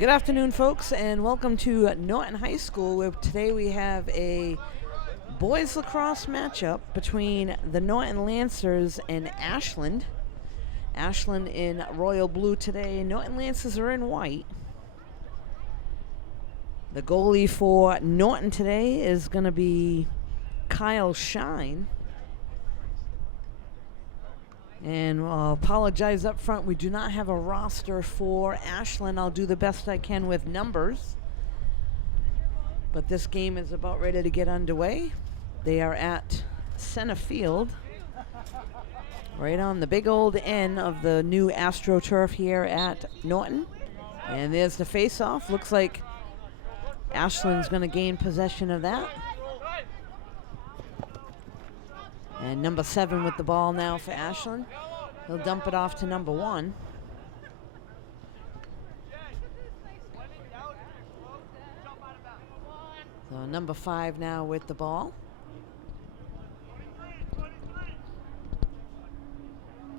Good afternoon, folks, and welcome to Norton High School, where today we have a boys lacrosse matchup between the Norton Lancers and Ashland. Ashland in royal blue today. Norton Lancers are in white. The goalie for Norton today is going to be Kyle Shine. And I'll apologize up front. We do not have a roster for Ashland. I'll do the best I can with numbers. But this game is about ready to get underway. They are at center field, right on the big old end of the new AstroTurf here at Norton. And there's the face-off. Looks like Ashland's going to gain possession of that. And number 7 with the ball now for Ashland. He'll dump it off to number 1. So number 5 now with the ball.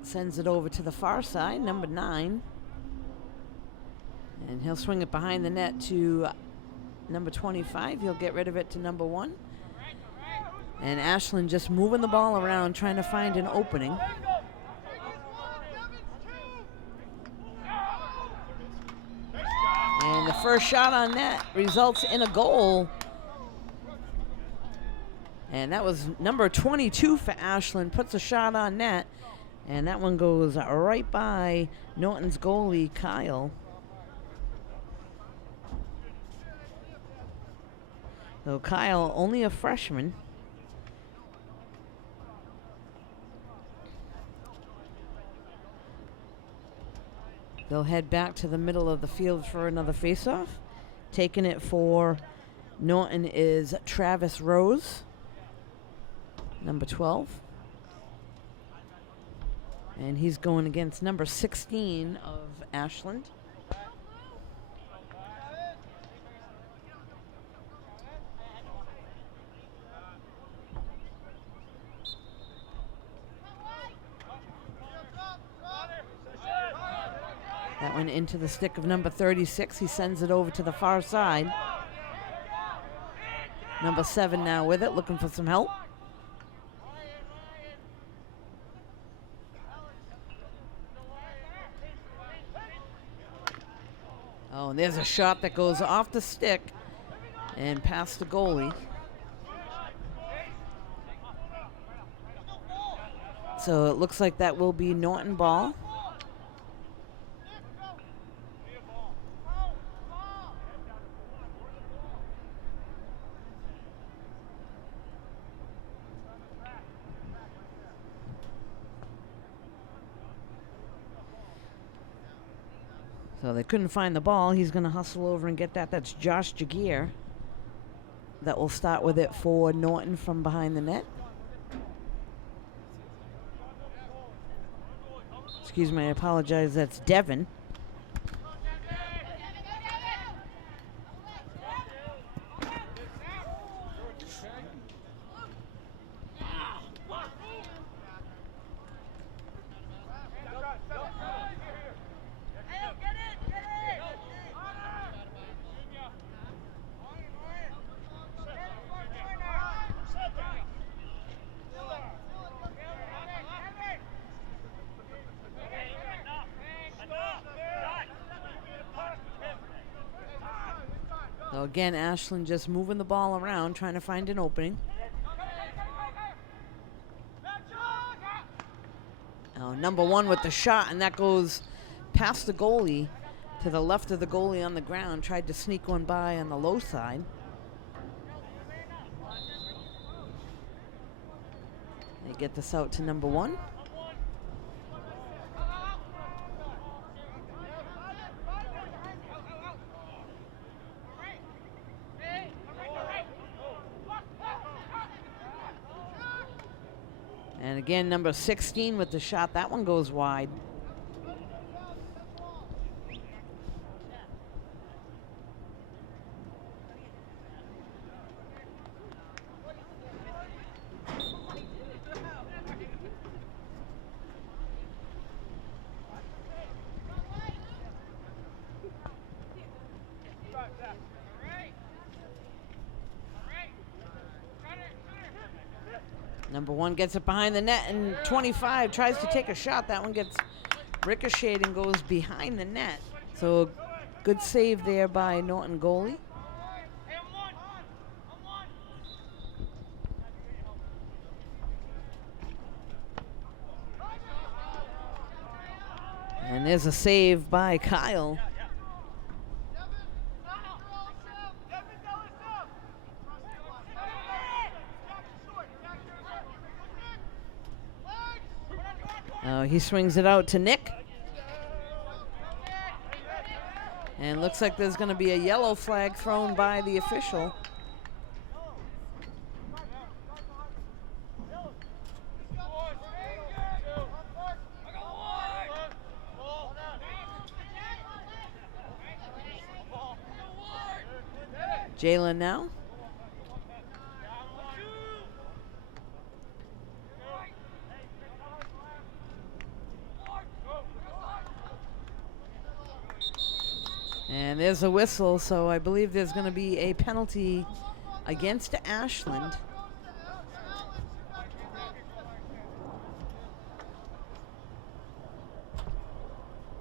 Sends it over to the far side, number 9. And he'll swing it behind the net to number 25. He'll get rid of it to number 1. And Ashland just moving the ball around, trying to find an opening. And the first shot on net results in a goal. And that was number 22 for Ashland, puts a shot on net. And that one goes right by Norton's goalie, Kyle. So Kyle, only a freshman. They'll head back to the middle of the field for another faceoff. Taking it for Norton is Travis Rose, number 12. And he's going against number 16 of Ashland. That went into the stick of number 36. He sends it over to the far side. Number 7 now with it, looking for some help. Oh, and there's a shot that goes off the stick and past the goalie. So it looks like that will be Norton ball. So they couldn't find the ball. He's going to hustle over and get that. That's Josh Jagier. That will start with it for Norton from behind the net. Excuse me, I apologize. That's Devin. So again, Ashland just moving the ball around, trying to find an opening. Now, number 1 with the shot, and that goes past the goalie to the left of the goalie on the ground. Tried to sneak one by on the low side. They get this out to number 1. And again, number 16 with the shot. That one goes wide. Number 1 gets it behind the net, and 25 tries to take a shot. That one gets ricocheted and goes behind the net. So good save there by Norton goalie. And there's a save by Kyle. He swings it out to Nick. And looks like there's going to be a yellow flag thrown by the official. Jalen now. And there's a whistle, so I believe there's going to be a penalty against Ashland.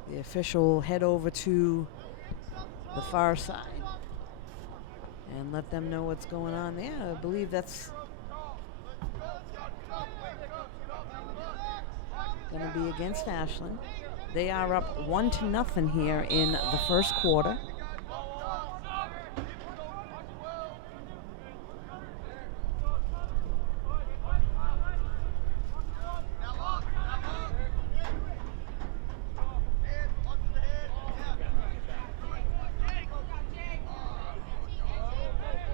The official will head over to the far side and let them know what's going on there. I believe that's going to be against Ashland. They are up 1-0 here in the first quarter.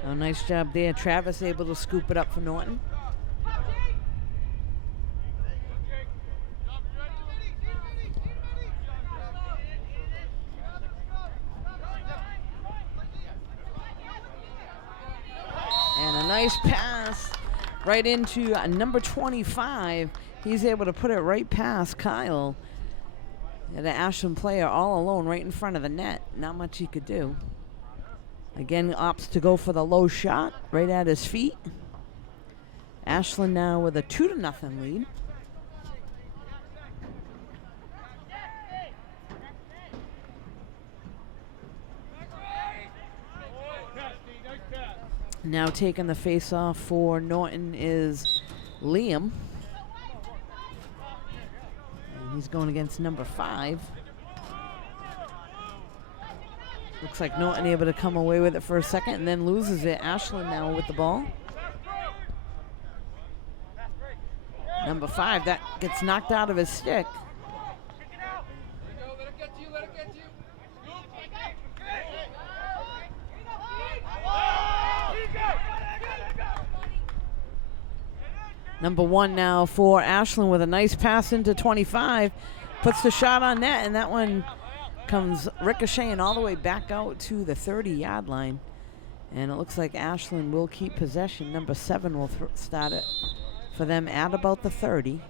Oh, nice job there. Travis able to scoop it up for Norton. Nice pass right into number 25. He's able to put it right past Kyle. The Ashland player all alone right in front of the net. Not much he could do. Again, opts to go for the low shot right at his feet. Ashland now with a 2-0 lead. Now taking the face-off for Norton is Liam. And he's going against number 5. Looks like Norton able to come away with it for a second and then loses it. Ashland now with the ball. Number 5, that gets knocked out of his stick. Number 1 now for Ashland with a nice pass into 25. Puts the shot on net, and that one comes ricocheting all the way back out to the 30-yard line. And it looks like Ashland will keep possession. Number 7 will start it for them at about the 30.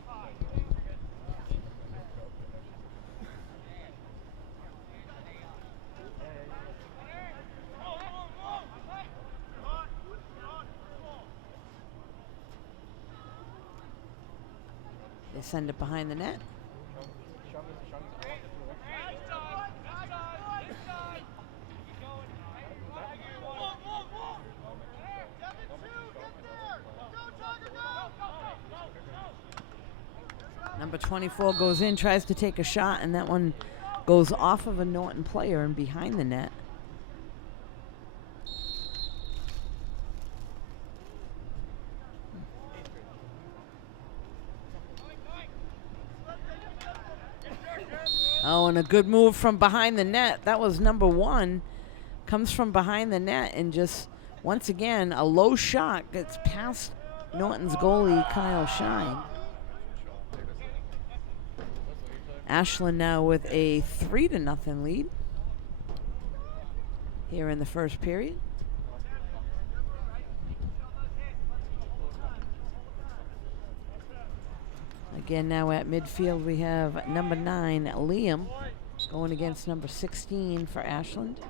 They send it behind the net. Number 24 goes in, tries to take a shot, and that one goes off of a Norton player and behind the net. Oh, and a good move from behind the net. That was number 1. Comes from behind the net and just, once again, a low shot gets past Norton's goalie, Kyle Shine. Ashland now with a 3-0 lead here in the first period. Again, now at midfield, we have number 9, Liam, going against number 16 for Ashland.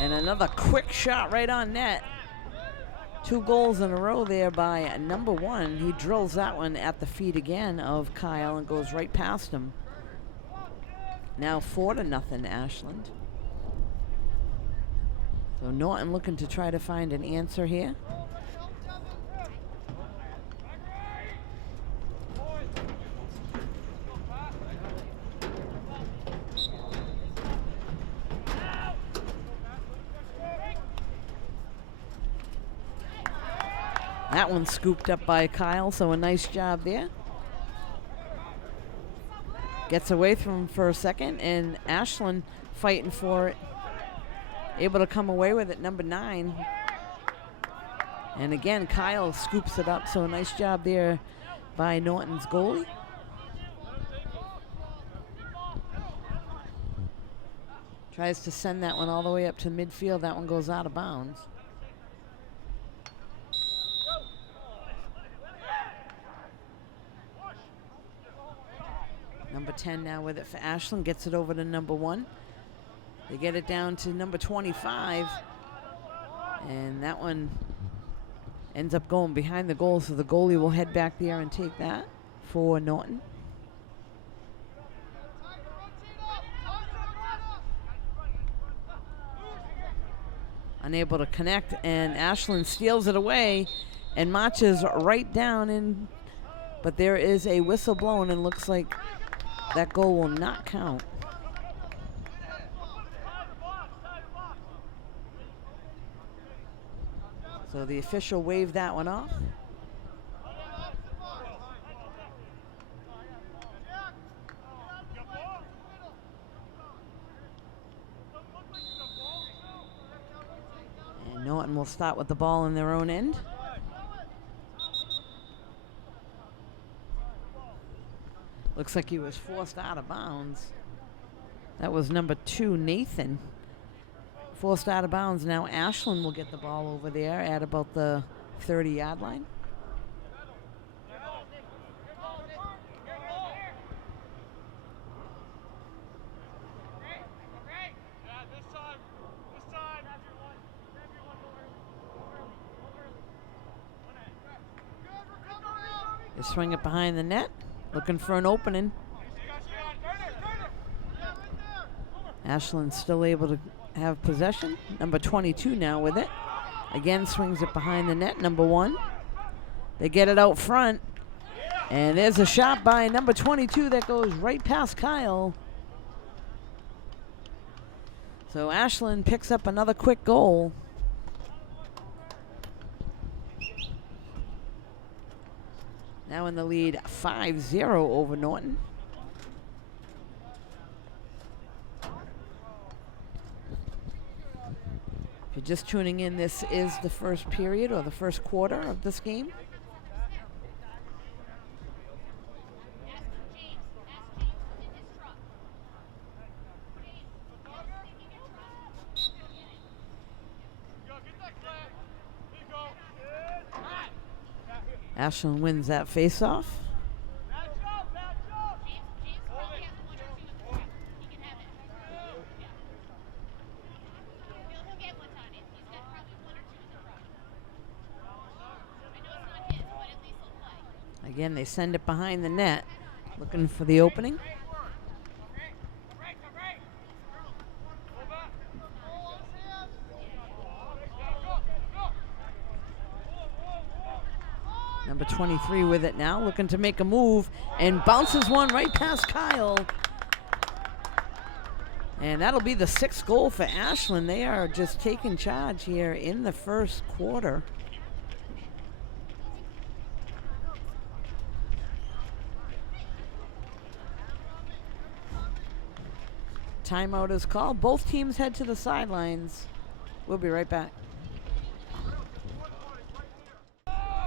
And another quick shot right on net. 2 goals in a row there by number 1. He drills that one at the feet again of Kyle and goes right past him. Now 4-0 Ashland. So Norton looking to try to find an answer here. That one scooped up by Kyle, so a nice job there. Gets away from him for a second, and Ashland fighting for it. Able to come away with it, number 9. And again, Kyle scoops it up, so a nice job there by Norton's goalie. Tries to send that one all the way up to midfield. That one goes out of bounds. Number 10 now with it for Ashland. Gets it over to number 1. They get it down to number 25. And that one ends up going behind the goal, so the goalie will head back there and take that for Norton. Unable to connect, and Ashland steals it away and marches right down in. But there is a whistle blown, and looks like that goal will not count. So the official waved that one off. And Norton will start with the ball in their own end. Looks like he was forced out of bounds. That was number 2, Nathan. Forced out of bounds. Now Ashland will get the ball over there at about the 30-yard line. They swing it behind the net. Looking for an opening. Ashland still able to have possession. Number 22 now with it. Again swings it behind the net, number 1. They get it out front. And there's a shot by number 22 that goes right past Kyle. So Ashland picks up another quick goal. Now in the lead 5-0 over Norton. If you're just tuning in, this is the first period or the first quarter of this game. Ashland wins that faceoff. Again, they send it behind the net, looking for the opening. Number 23 with it now, looking to make a move, and bounces one right past Kyle. And that'll be the 6th goal for Ashland. They are just taking charge here in the first quarter. Timeout is called. Both teams head to the sidelines. We'll be right back.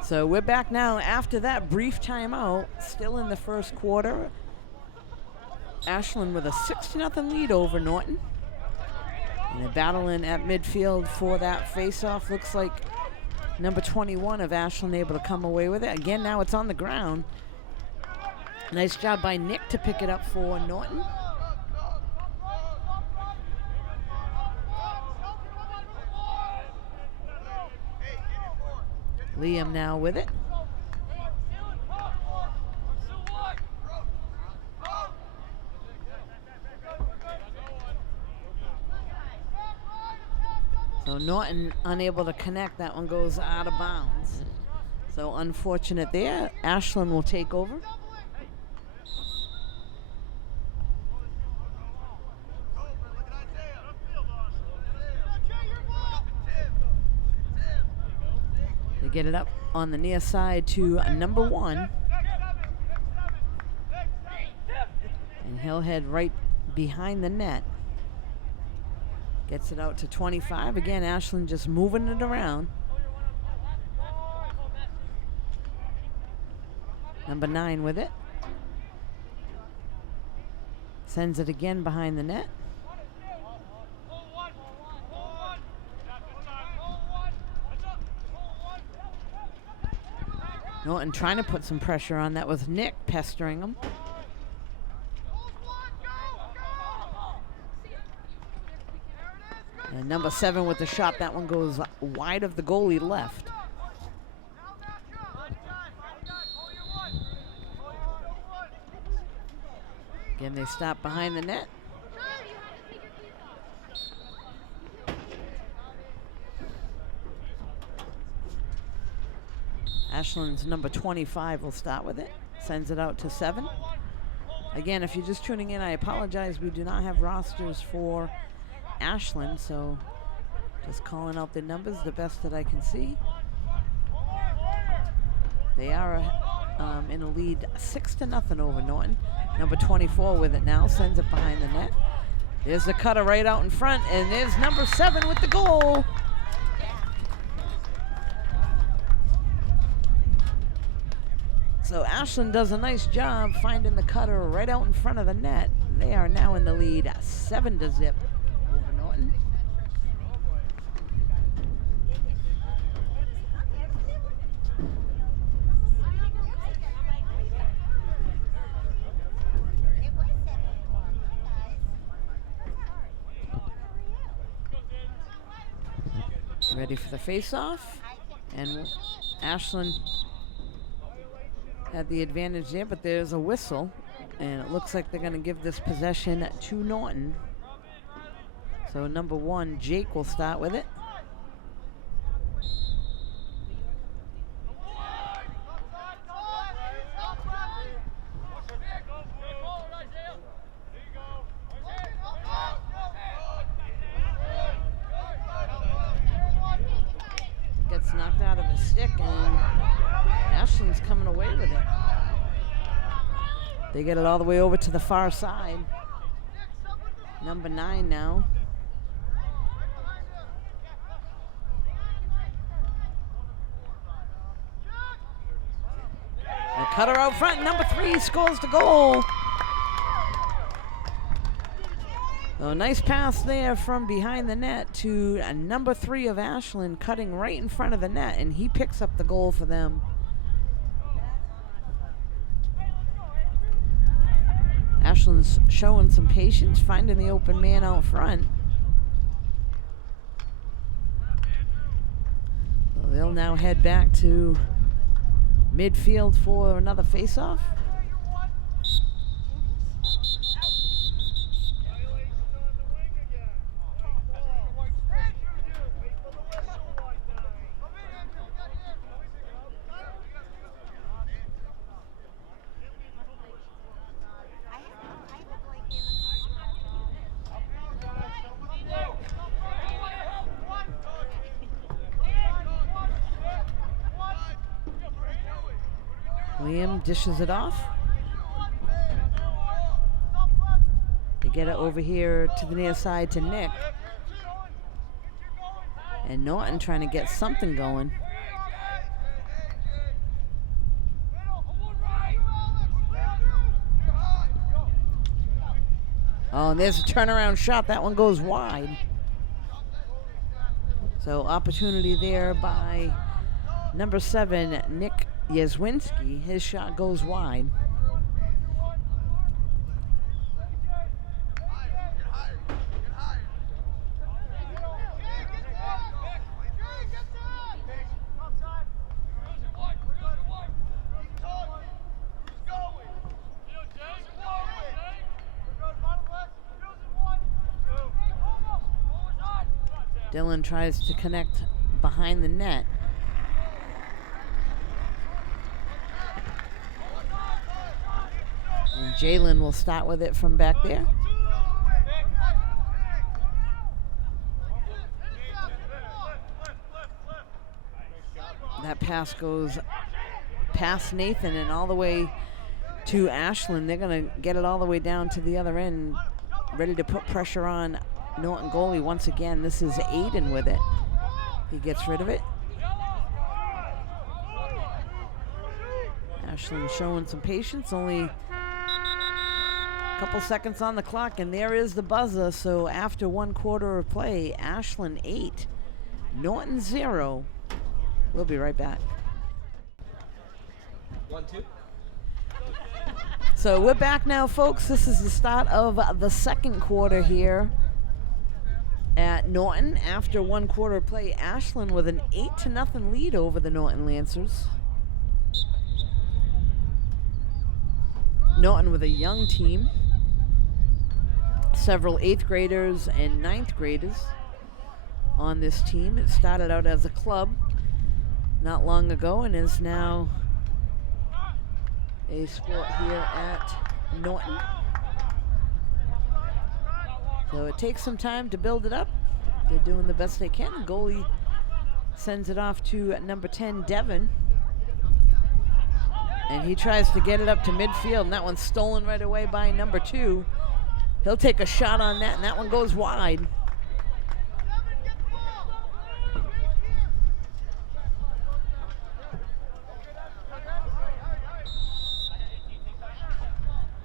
So we're back now after that brief timeout, still in the first quarter. Ashland with a 6-0 lead over Norton. And they're battling at midfield for that faceoff. Looks like number 21 of Ashland able to come away with it. Again, now it's on the ground. Nice job by Nick to pick it up for Norton. Liam now with it. So Norton unable to connect. That one goes out of bounds. So unfortunate there. Ashland will take over. They get it up on the near side to number 1. And he'll head right behind the net. Gets it out to 25. Again, Ashland just moving it around. Number 9 with it. Sends it again behind the net. Norton trying to put some pressure on. That was Nick pestering him. And number 7 with the shot. That one goes wide of the goalie left. Again, they stop behind the net. Ashland's number 25 will start with it. Sends it out to 7. Again, if you're just tuning in, I apologize. We do not have rosters for Ashland, so just calling out the numbers the best that I can see. They are in a lead 6-0 over Norton. Number 24 with it now, sends it behind the net. There's the cutter right out in front, and there's number 7 with the goal. So Ashland does a nice job finding the cutter right out in front of the net. They are now in the lead 7-0 over Norton. Ready for the face-off, and Ashland had the advantage there, but there's a whistle, and it looks like they're going to give this possession to Norton. So number 1, Jake, will start with it. Gets knocked out of his stick, and Ashland's coming away with it. They get it all the way over to the far side. Number 9 now. The cutter out front. Number 3 scores the goal. So a nice pass there from behind the net to number 3 of Ashland, cutting right in front of the net, and he picks up the goal for them. Ashland's showing some patience, finding the open man out front. So they'll now head back to midfield for another face-off. Liam dishes it off. They get it over here to the near side to Nick. And Norton trying to get something going. Oh, and there's a turnaround shot. That one goes wide. So opportunity there by number 7, Nick Yezwinski. His shot goes wide. Dylan tries to connect behind the net. And Jalen will start with it from back there. That pass goes past Nathan and all the way to Ashland. They're going to get it all the way down to the other end, ready to put pressure on Norton goalie once again. This is Aiden with it. He gets rid of it. Ashland showing some patience, only a couple seconds on the clock, and there is the buzzer. So after 1 quarter of play, Ashland 8, Norton 0. We'll be right back. 1-2. So we're back now, folks. This is the start of the second quarter here at Norton. After 1 quarter of play, Ashland with an 8-0 lead over the Norton Lancers. Norton with a young team. Several 8th graders and 9th graders on this team. It started out as a club not long ago and is now a sport here at Norton. So it takes some time to build it up. They're doing the best they can. Goalie sends it off to number 10, Devin. And he tries to get it up to midfield, and that one's stolen right away by number 2. He'll take a shot on that, and that one goes wide.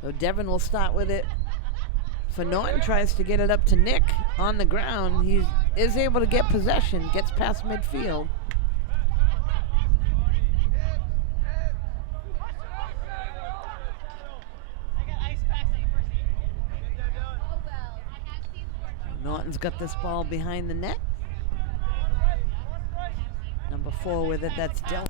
So Devin will start with it for Norton, tries to get it up to Nick on the ground. He is able to get possession, gets past midfield. Norton's got this ball behind the net. Number 4 with it, that's Dylan.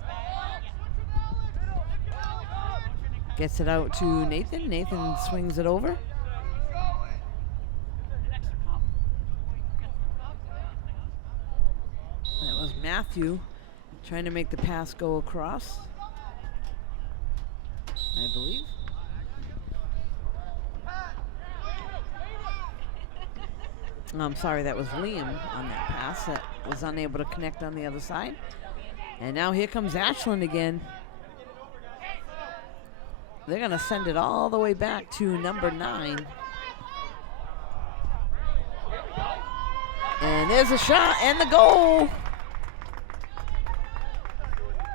Gets it out to Nathan. Nathan swings it over. That was Matthew trying to make the pass go across, I believe. I'm sorry, that was Liam on that pass that was unable to connect on the other side. And now here comes Ashland again. They're going to send it all the way back to number 9. And there's a shot and the goal.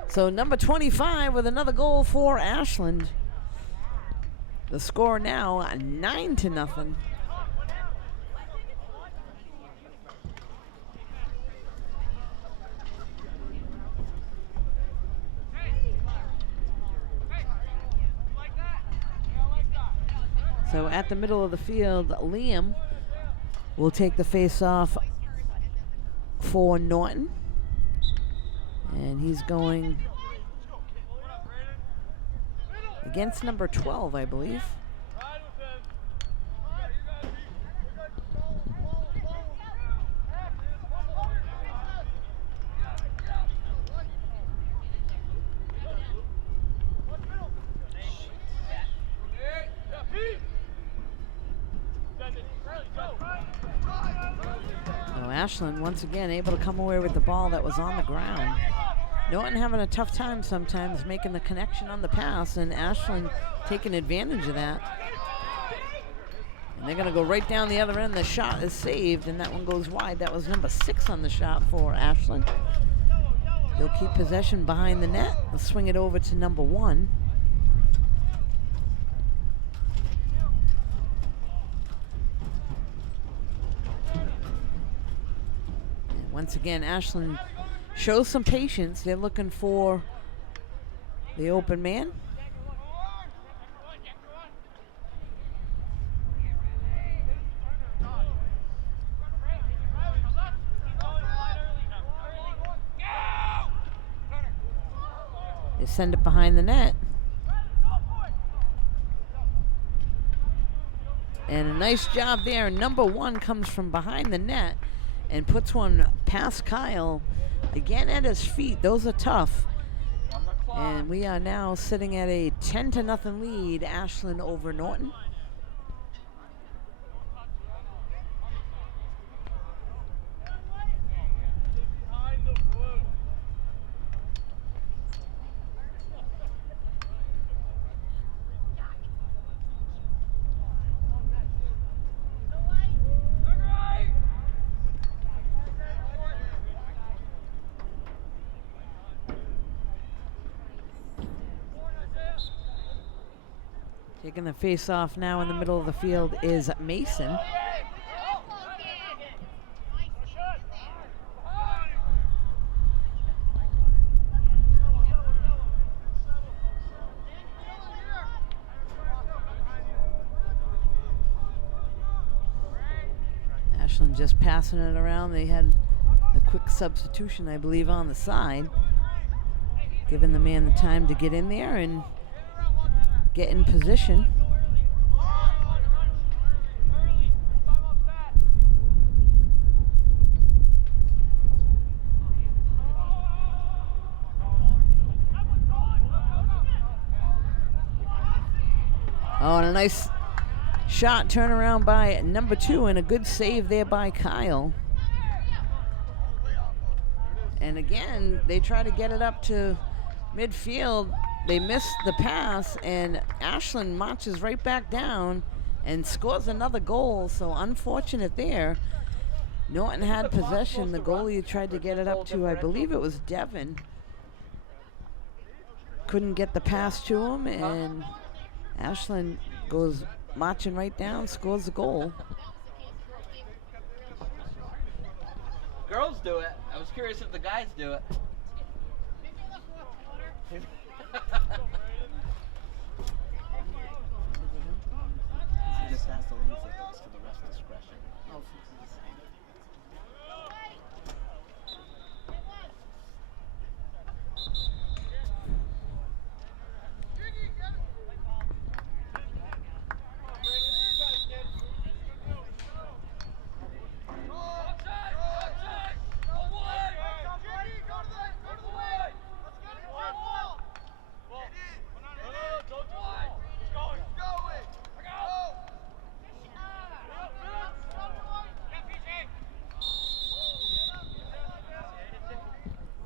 So number 25 with another goal for Ashland. The score now 9-0. So at the middle of the field, Liam will take the face-off for Norton. And he's going against number 12, I believe. Ashland once again able to come away with the ball that was on the ground. Norton having a tough time sometimes making the connection on the pass, and Ashland taking advantage of that. And they're going to go right down the other end. The shot is saved, and that one goes wide. That was number 6 on the shot for Ashland. They'll keep possession behind the net. They'll swing it over to number 1. Once again, Ashland shows some patience. They're looking for the open man. They send it behind the net. And a nice job there. Number 1 comes from behind the net and puts one past Kyle. Again at his feet. Those are tough. And we are now sitting at a 10-0 lead, Ashland over Norton. Taking the face off now in the middle of the field is Mason. Ashland just passing it around. They had a quick substitution, I believe, on the side, giving the man the time to get in there and get in position. Oh, and a nice shot turnaround by number 2 and a good save there by Kyle. And again, they try to get it up to midfield. They missed the pass, and Ashland marches right back down and scores another goal. So unfortunate there. Norton had possession. The goalie tried to get it up to, I believe it was Devin. Couldn't get the pass to him, and Ashland goes marching right down, scores the goal. Girls do it. I was curious if the guys do it. He just has to leave it to the rest discretion.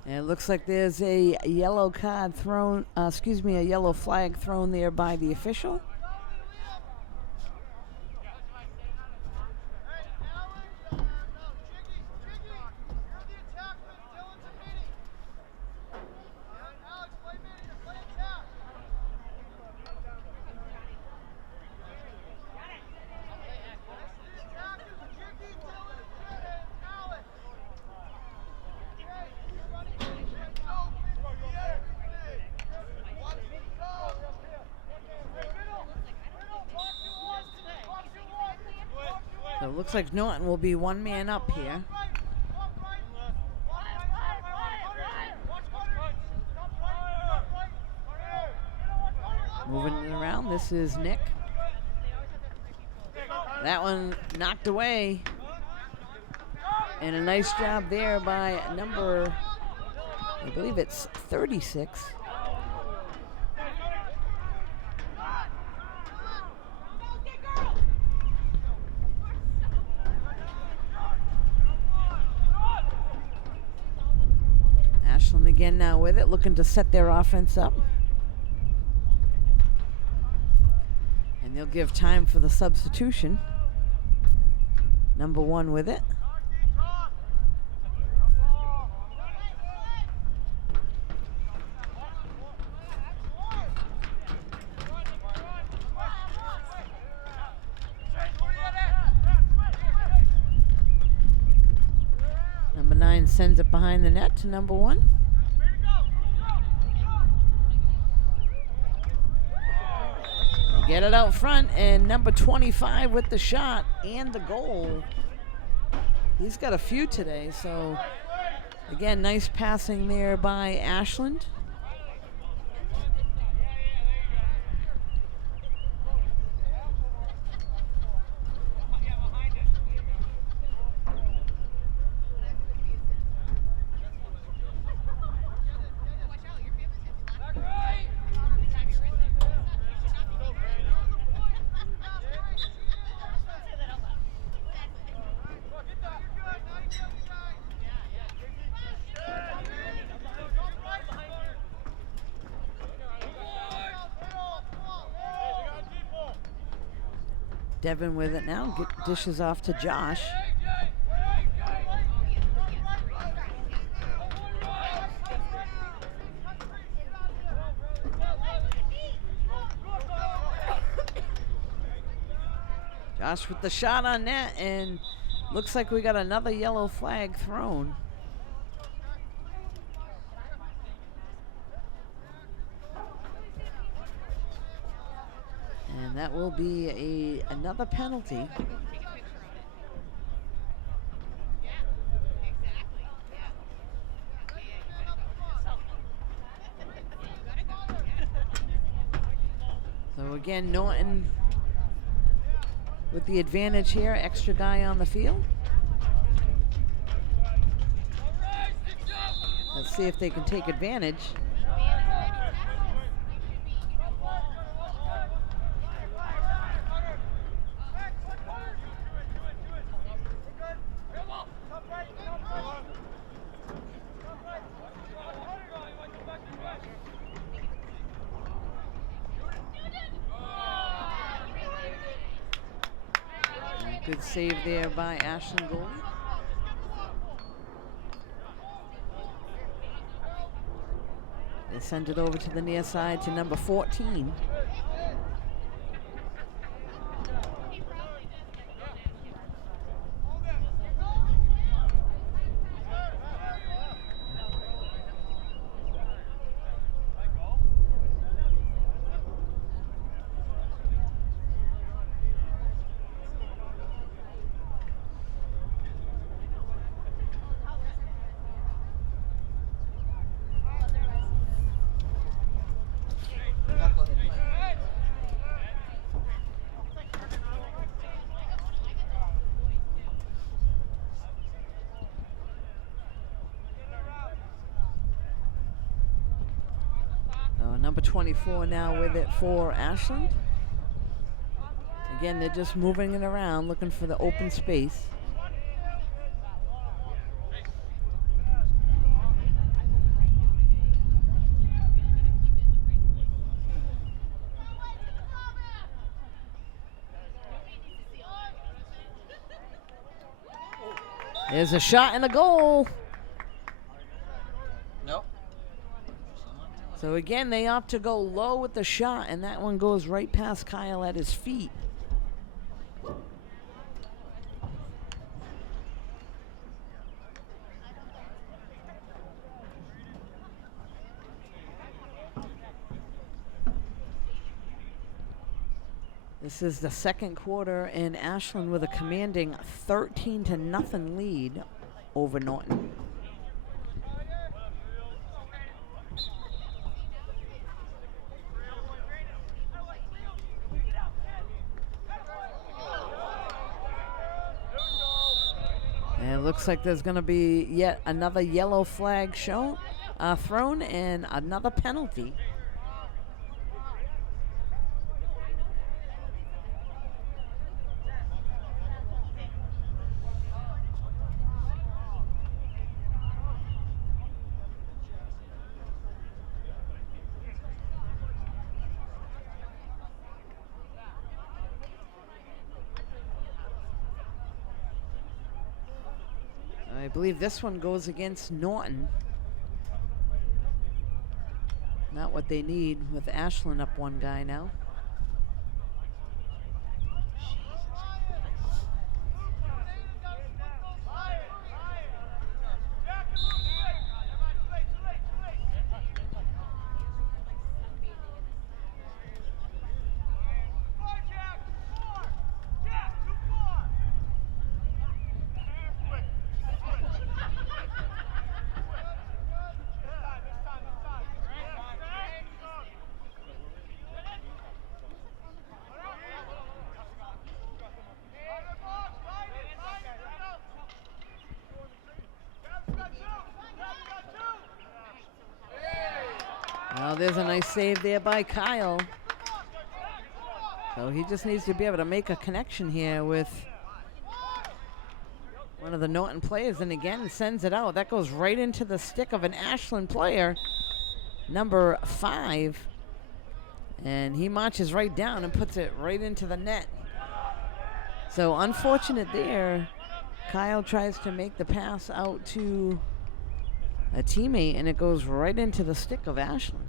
And it looks like there's a yellow card thrown, a yellow flag thrown there by the official. So it looks like Norton will be one man up here. Moving it around, this is Nick. That one knocked away. And a nice job there by number, I believe it's 36. Ashland again now with it, looking to set their offense up. And they'll give time for the substitution. Number 1 with it. Number 9 sends it behind the net to number 1. They get it out front, and number 25 with the shot and the goal. He's got a few today, so again, nice passing there by Ashland. Devin with it now. Dishes off to Josh. Josh with the shot on net, and looks like we got another yellow flag thrown. And that will be another penalty. So again, Norton with the advantage here, extra guy on the field. Let's see if they can take advantage. Good save there by Ashland goalie. They send it over to the near side to number 14. Number 24 now with it for Ashland. Again, they're just moving it around, looking for the open space. There's a shot and a goal. So again, they opt to go low with the shot, and that one goes right past Kyle at his feet. This is the second quarter, and Ashland with a commanding 13-0 lead over Norton. And it looks like there's going to be yet another yellow flag thrown, and another penalty. I believe this one goes against Norton. Not what they need with Ashland up one guy now. Well, there's a nice save there by Kyle. So he just needs to be able to make a connection here with one of the Norton players, and again sends it out. That goes right into the stick of an Ashland player, number 5. And he marches right down and puts it right into the net. So unfortunate there. Kyle tries to make the pass out to a teammate, and it goes right into the stick of Ashland.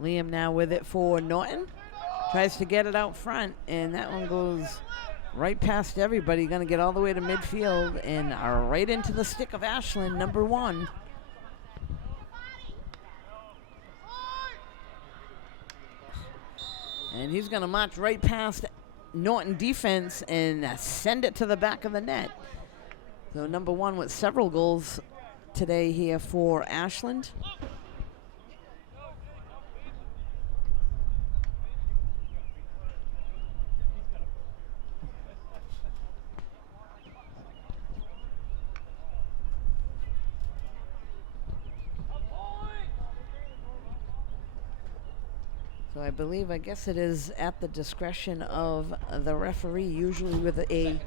Liam now with it for Norton. Tries to get it out front, and that one goes right past everybody. Going to get all the way to midfield and right into the stick of Ashland, number 1. And he's going to march right past Norton defense and send it to the back of the net. So number 1 with several goals today here for Ashland. So I guess it is at the discretion of the referee. Usually with a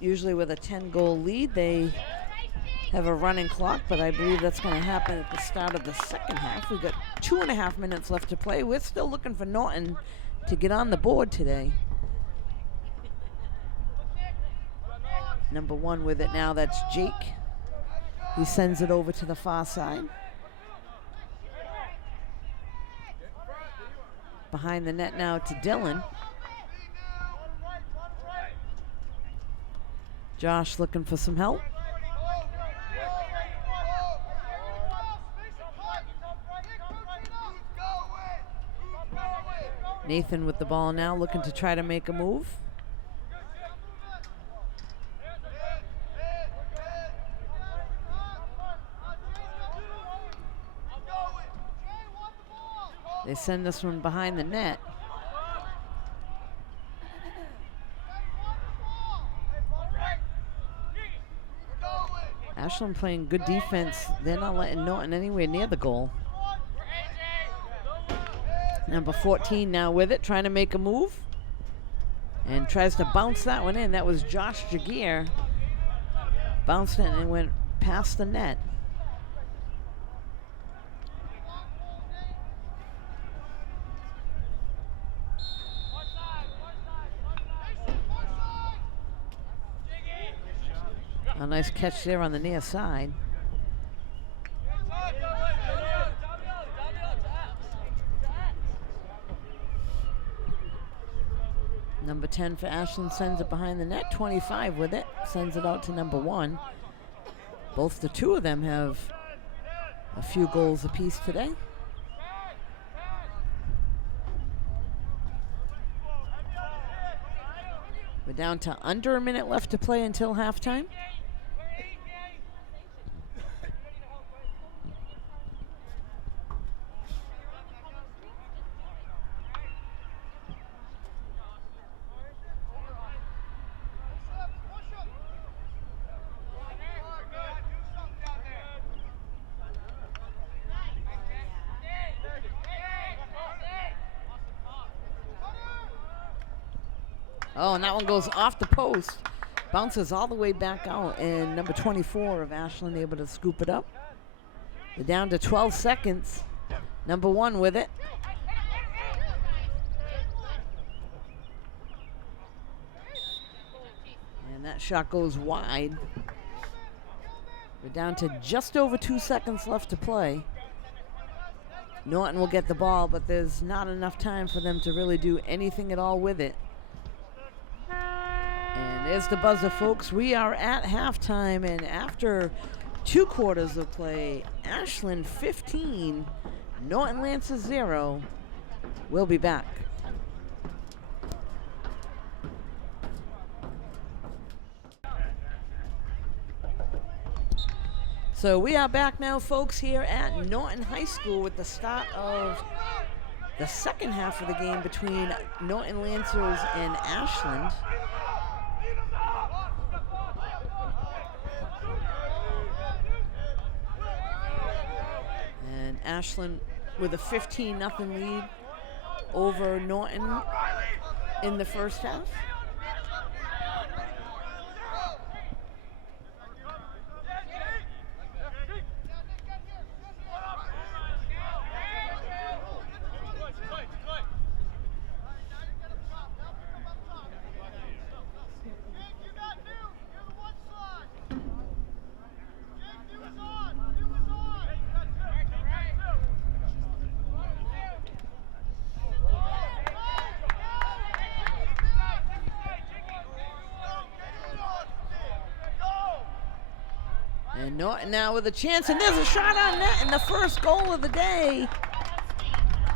10-goal lead, they have a running clock, but I believe that's going to happen at the start of the second half. We've got 2.5 minutes left to play. We're still looking for Norton to get on the board today. Number 1 with it now, that's Jake. He sends it over to the far side. Behind the net now to Dylan. Josh looking for some help. Nathan with the ball now, looking to try to make a move. They send this one behind the net. Ashland playing good defense. They're not letting Norton anywhere near the goal. Number 14 now with it, trying to make a move. And tries to bounce that one in. That was Josh Jagier. Bounced it and went past the net. A nice catch there on the near side. Number 10 for Ashland sends it behind the net. 25 with it. Sends it out to number 1. Both the two of them have a few goals apiece today. We're down to under a minute left to play until halftime. Oh, and that one goes off the post. Bounces all the way back out, and number 24 of Ashland able to scoop it up. They're down to 12 seconds. Number 1 with it. And that shot goes wide. We're down to just over 2 seconds left to play. Norton will get the ball, but there's not enough time for them to really do anything at all with it. And there's the buzzer, folks. We are at halftime, and after 2 quarters of play, Ashland 15, Norton Lancers 0. We'll be back. So we are back now, folks, here at Norton High School with the start of the second half of the game between Norton Lancers and Ashland. And Ashland with a 15-0 lead over Norton in the first half. And Norton now with a chance, and there's a shot on net, and the first goal of the day.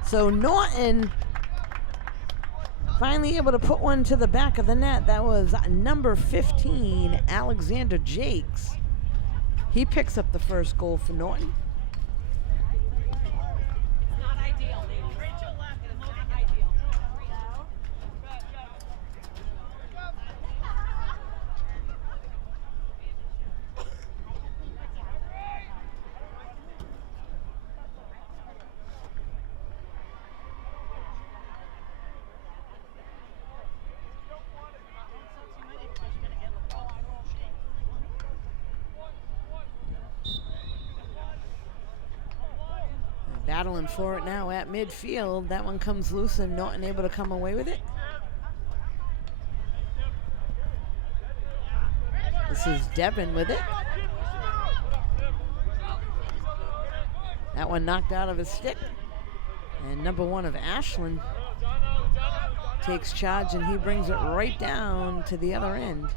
So Norton finally able to put one to the back of the net. That was number 15, Alexander Jakes. He picks up the first goal for Norton. Battling for it now at midfield. That one comes loose and Norton able to come away with it. This is Devin with it. That one knocked out of his stick. And number 1 of Ashland takes charge and he brings it right down to the other end.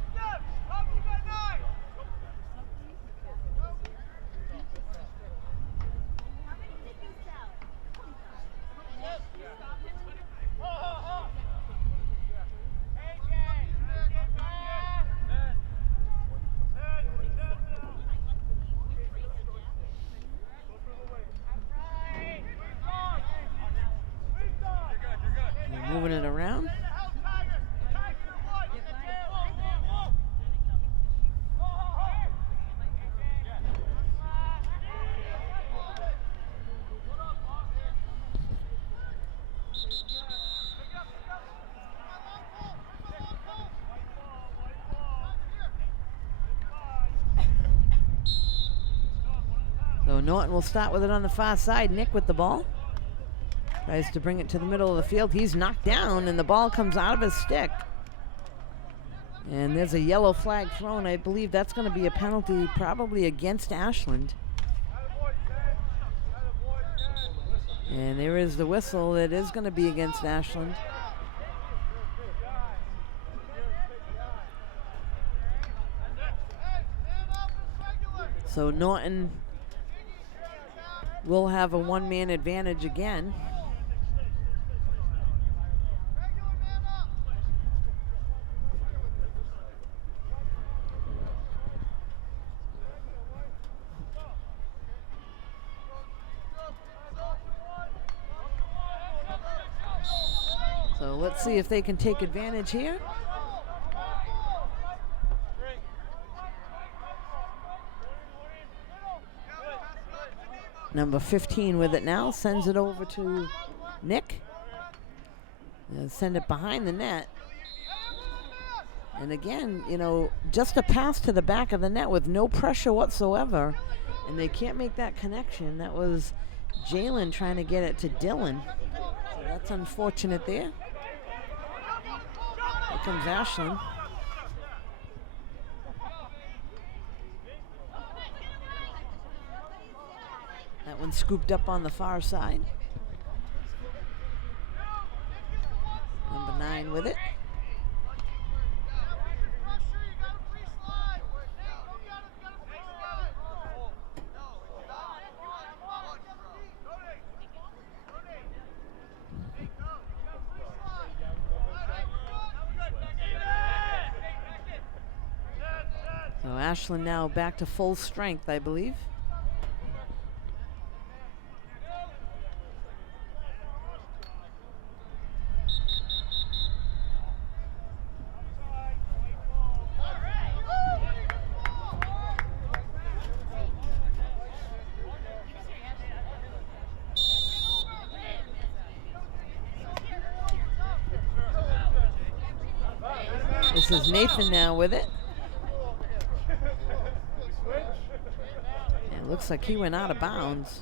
Moving it around. So Norton will start with it on the far side. Nick with the ball. Tries to bring it to the middle of the field. He's knocked down, and the ball comes out of his stick. And there's a yellow flag thrown. I believe that's going to be a penalty probably against Ashland. And there is the whistle. It is going to be against Ashland. So Norton will have a one-man advantage again. So let's see if they can take advantage here. Number 15 with it now, sends it over to Nick. And send it behind the net. And again, you know, just a pass to the back of the net with no pressure whatsoever. And they can't make that connection. That was Jalen trying to get it to Dylan. So that's unfortunate there. Here comes Ashland. That one scooped up on the far side. Number 9 with it. Ashland now back to full strength, I believe. This is Nathan now with it. And it looks like he went out of bounds.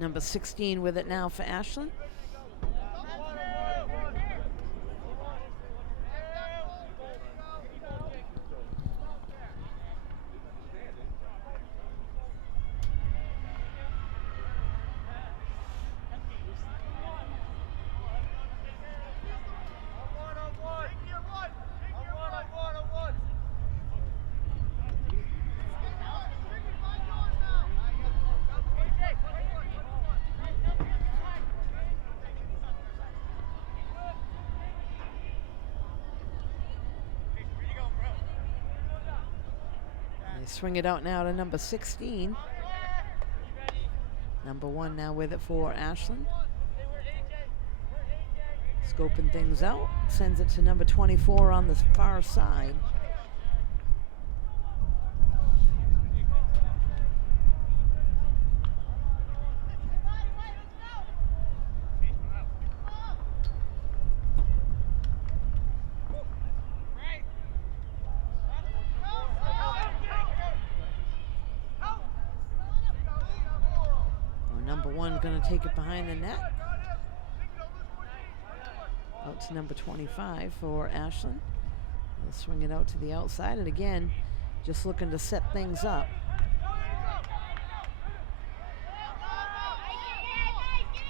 Number 16 with it now for Ashland. Swing it out now to number 16. Number 1 now with it for Ashland. Scoping things out. Sends it to number 24 on the far side. Going to take it behind the net. Out to number 25 for Ashland. They'll swing it out to the outside, and again, just looking to set things up.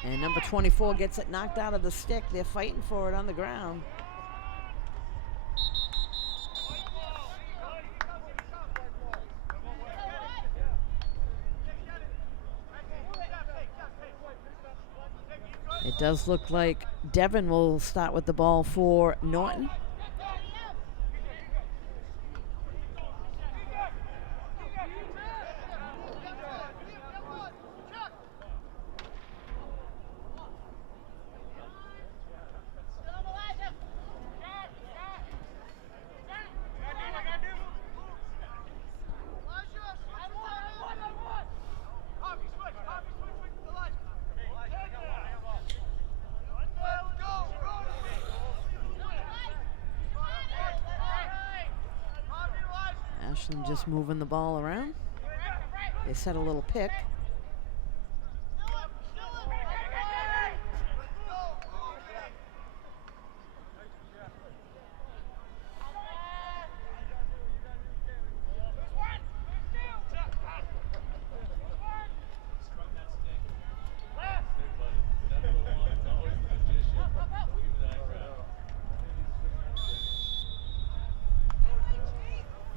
And number 24 gets it knocked out of the stick. They're fighting for it on the ground. It does look like Devin will start with the ball for Norton. Ashland just moving the ball around. They set a little pick.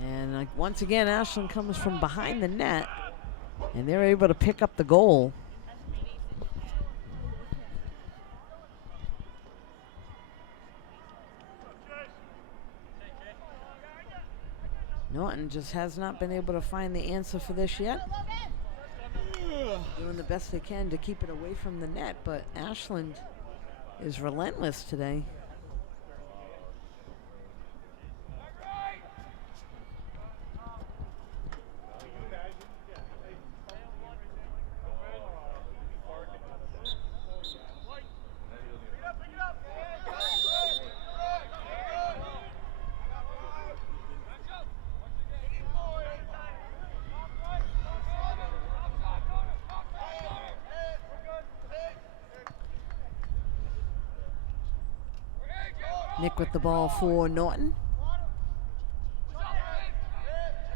And once again, Ashland comes from behind the net, and they're able to pick up the goal. Norton just has not been able to find the answer for this yet. Doing the best they can to keep it away from the net, but Ashland is relentless today. Nick with the ball for Norton.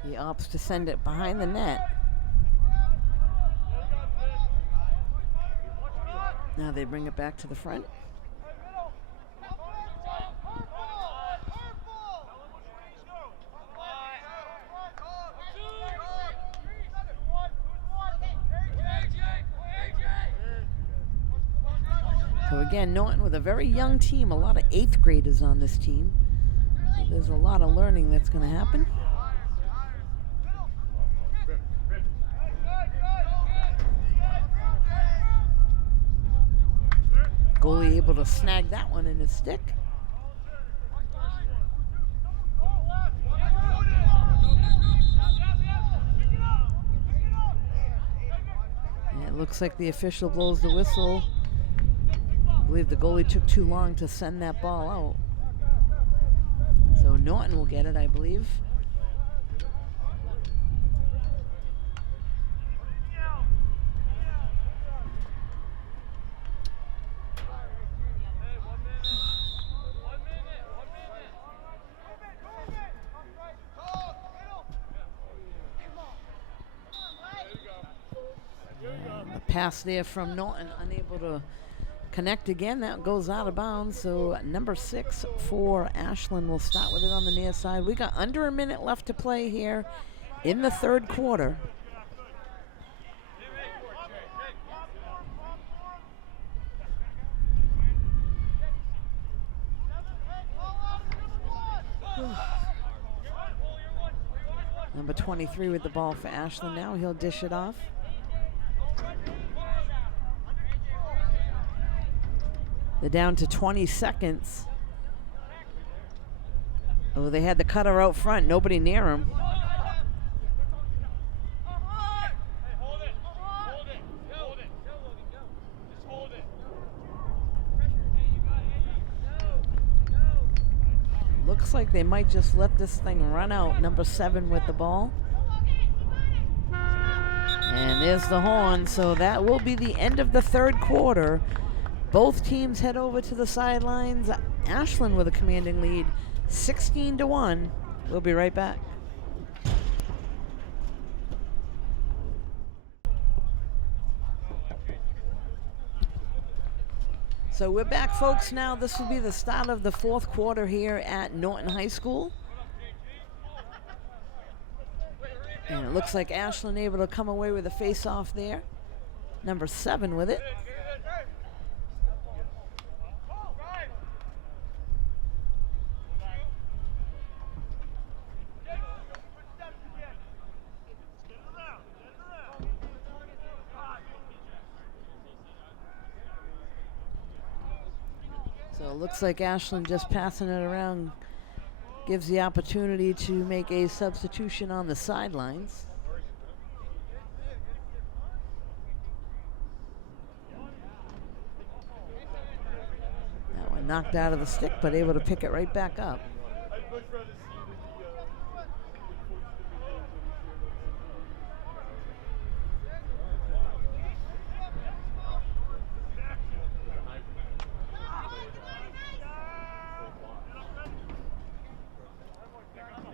He opts to send it behind the net. Now they bring it back to the front. So again, Norton with a very young team, a lot of 8th graders on this team. So there's a lot of learning that's going to happen. Goalie able to snag that one in his stick. And it looks like the official blows the whistle. I believe the goalie took too long to send that ball out. So Norton will get it, I believe. The pass there from Norton, unable to connect again. That goes out of bounds. So number 6 for Ashland will start with it on the near side. We got under a minute left to play here in the 3rd quarter. Number 23 with the ball for Ashland now. He'll dish it off. They're down to 20 seconds. Oh, they had the cutter out front. Nobody near him. Looks like they might just let this thing run out. Number 7 with the ball. And there's the horn. So that will be the end of the 3rd quarter. Both teams head over to the sidelines. Ashland with a commanding lead, 16-1. We'll be right back. So we're back, folks, now. This will be the start of the 4th quarter here at Norton High School. And it looks like Ashland able to come away with a face-off there. Number 7 with it. So it looks like Ashland just passing it around gives the opportunity to make a substitution on the sidelines. That one knocked out of the stick, but able to pick it right back up.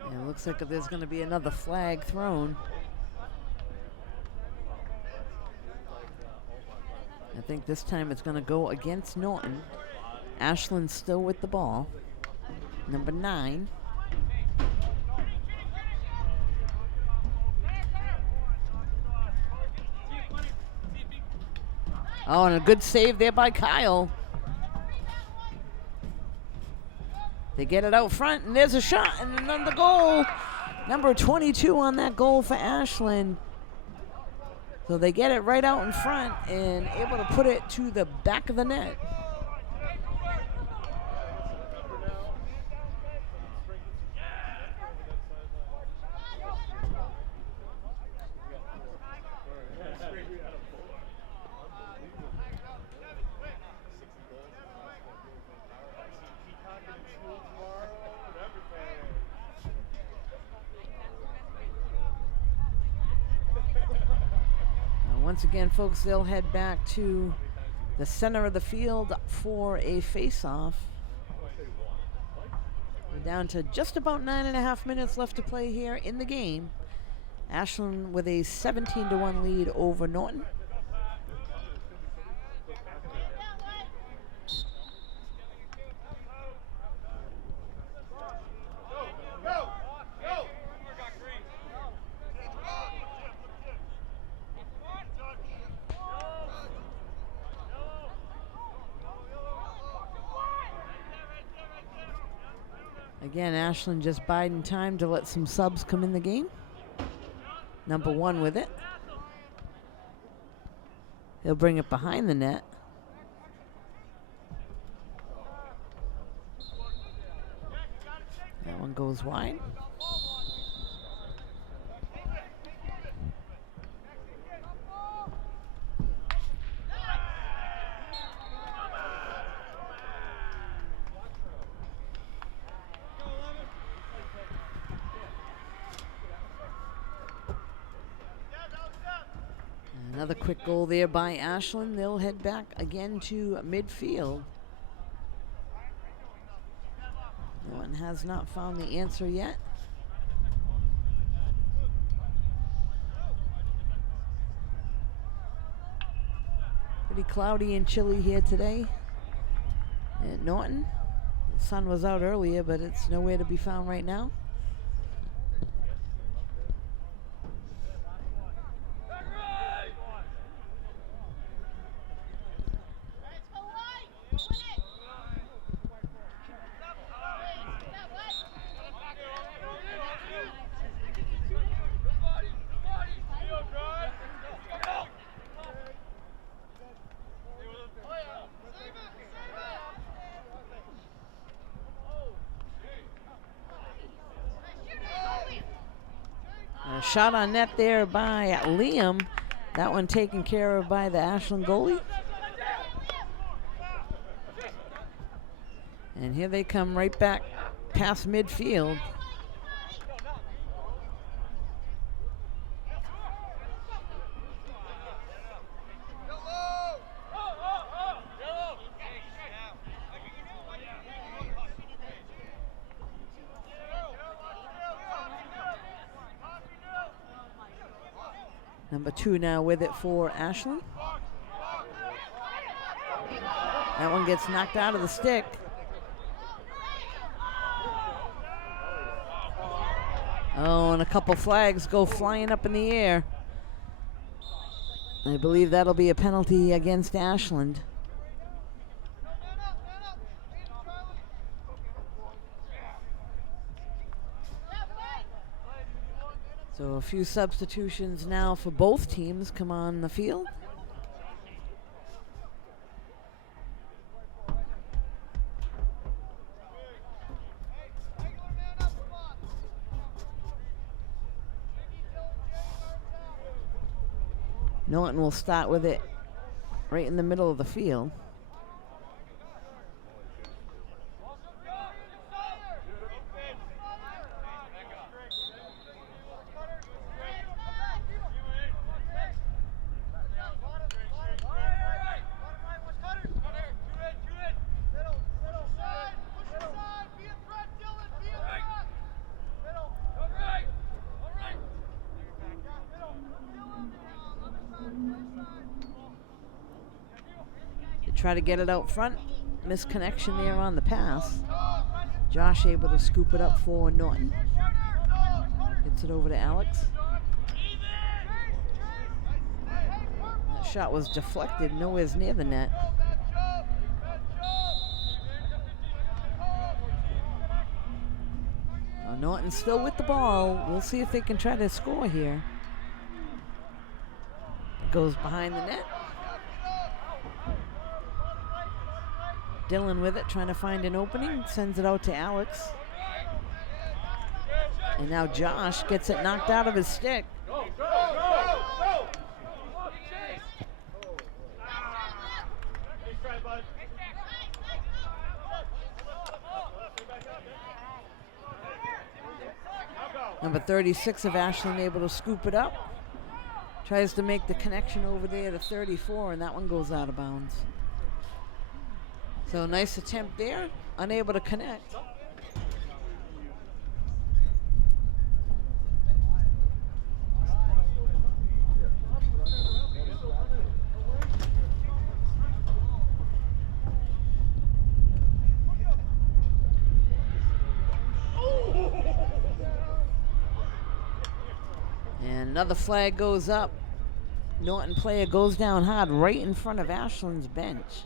And it looks like there's going to be another flag thrown. I think this time it's going to go against Norton. Ashland still with the ball. Number 9. Oh, and a good save there by Kyle. They get it out front, and there's a shot, and another goal. Number 22 on that goal for Ashland. So they get it right out in front and able to put it to the back of the net. Once again, folks, they'll head back to the center of the field for a face-off. We're down to just about 9.5 minutes left to play here in the game. Ashland with a 17-1 lead over Norton. Again, Ashland just biding time to let some subs come in the game. Number 1 with it. He'll bring it behind the net. That one goes wide. Another quick goal there by Ashland. They'll head back again to midfield. No one has not found the answer yet. Pretty cloudy and chilly here today at Norton. The sun was out earlier, but it's nowhere to be found right now. Shot on net there by Liam. That one taken care of by the Ashland goalie. And here they come right back past midfield. Number 2 now with it for Ashland. That one gets knocked out of the stick. Oh, and a couple flags go flying up in the air. I believe that'll be a penalty against Ashland. So a few substitutions now for both teams come on the field. Norton will start with it right in the middle of the field. Try to get it out front. Misconnection there on the pass. Josh able to scoop it up for Norton. Gets it over to Alex. That shot was deflected, nowhere near the net. Well, Norton's still with the ball. We'll see if they can try to score here. It goes behind the net. Dylan with it, trying to find an opening, sends it out to Alex. And now Josh gets it knocked out of his stick. Number 36 of Ashland able to scoop it up. Tries to make the connection over there to 34, and that one goes out of bounds. So nice attempt there, unable to connect. And another flag goes up. Norton player goes down hard right in front of Ashland's bench.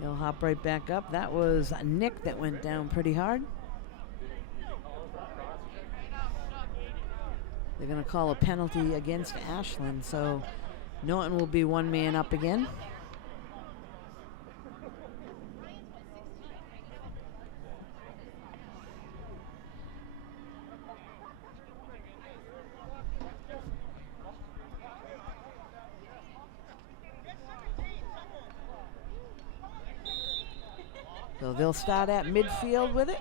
He'll hop right back up. That was Nick that went down pretty hard. They're going to call a penalty against Ashland, so Norton will be one man up again. So they'll start at midfield with it.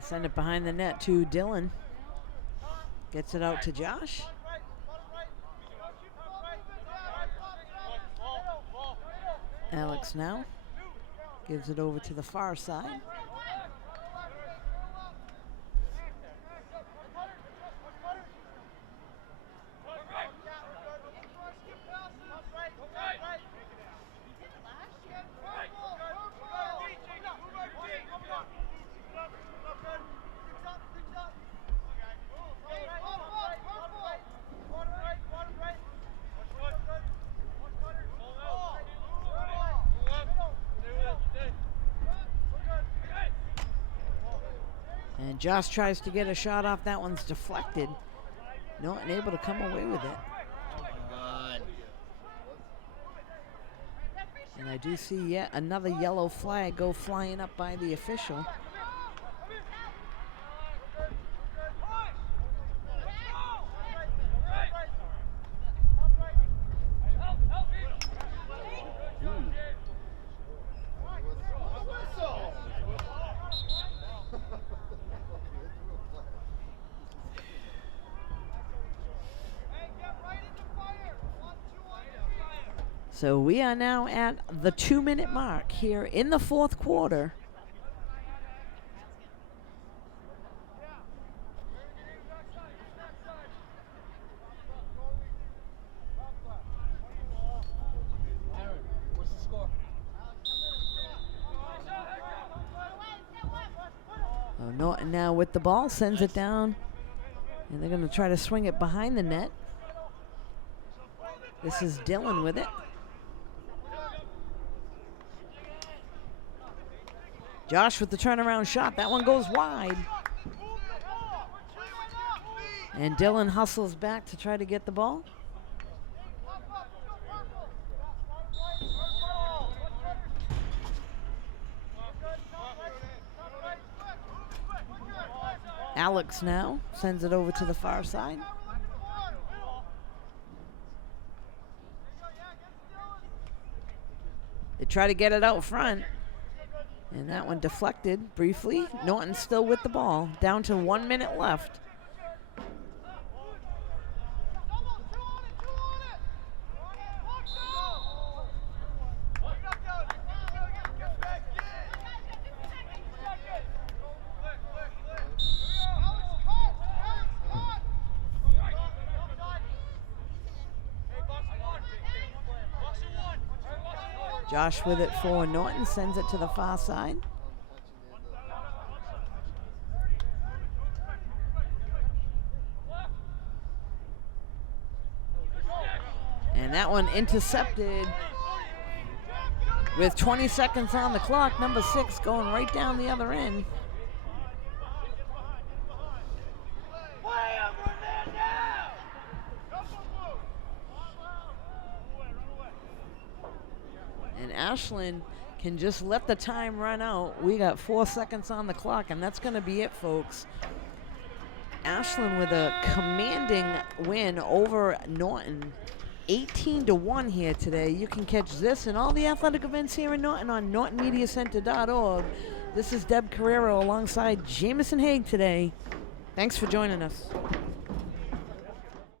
Send it behind the net to Dylan. Gets it out to Josh. Alex now gives it over to the far side. And Josh tries to get a shot off. That one's deflected. Norton able to come away with it. And I do see yet another yellow flag go flying up by the official. So we are now at the 2-minute mark here in the fourth quarter. What's the score? Norton now with the ball, sends it down, and they're going to try to swing it behind the net. This is Dylan with it. Josh with the turnaround shot. That one goes wide. And Dylan hustles back to try to get the ball. Alex now sends it over to the far side. They try to get it out front. And that one deflected briefly. Norton still with the ball. Down to 1 minute left. Josh with it for Norton, sends it to the far side. And that one intercepted with 20 seconds on the clock. Number 6 going right down the other end. And Ashland can just let the time run out. We got 4 seconds on the clock, and that's going to be it, folks. Ashland with a commanding win over Norton. 18-1 here today. You can catch this and all the athletic events here in Norton on nortonmediacenter.org. This is Deb Carrero alongside Jamison Haig today. Thanks for joining us.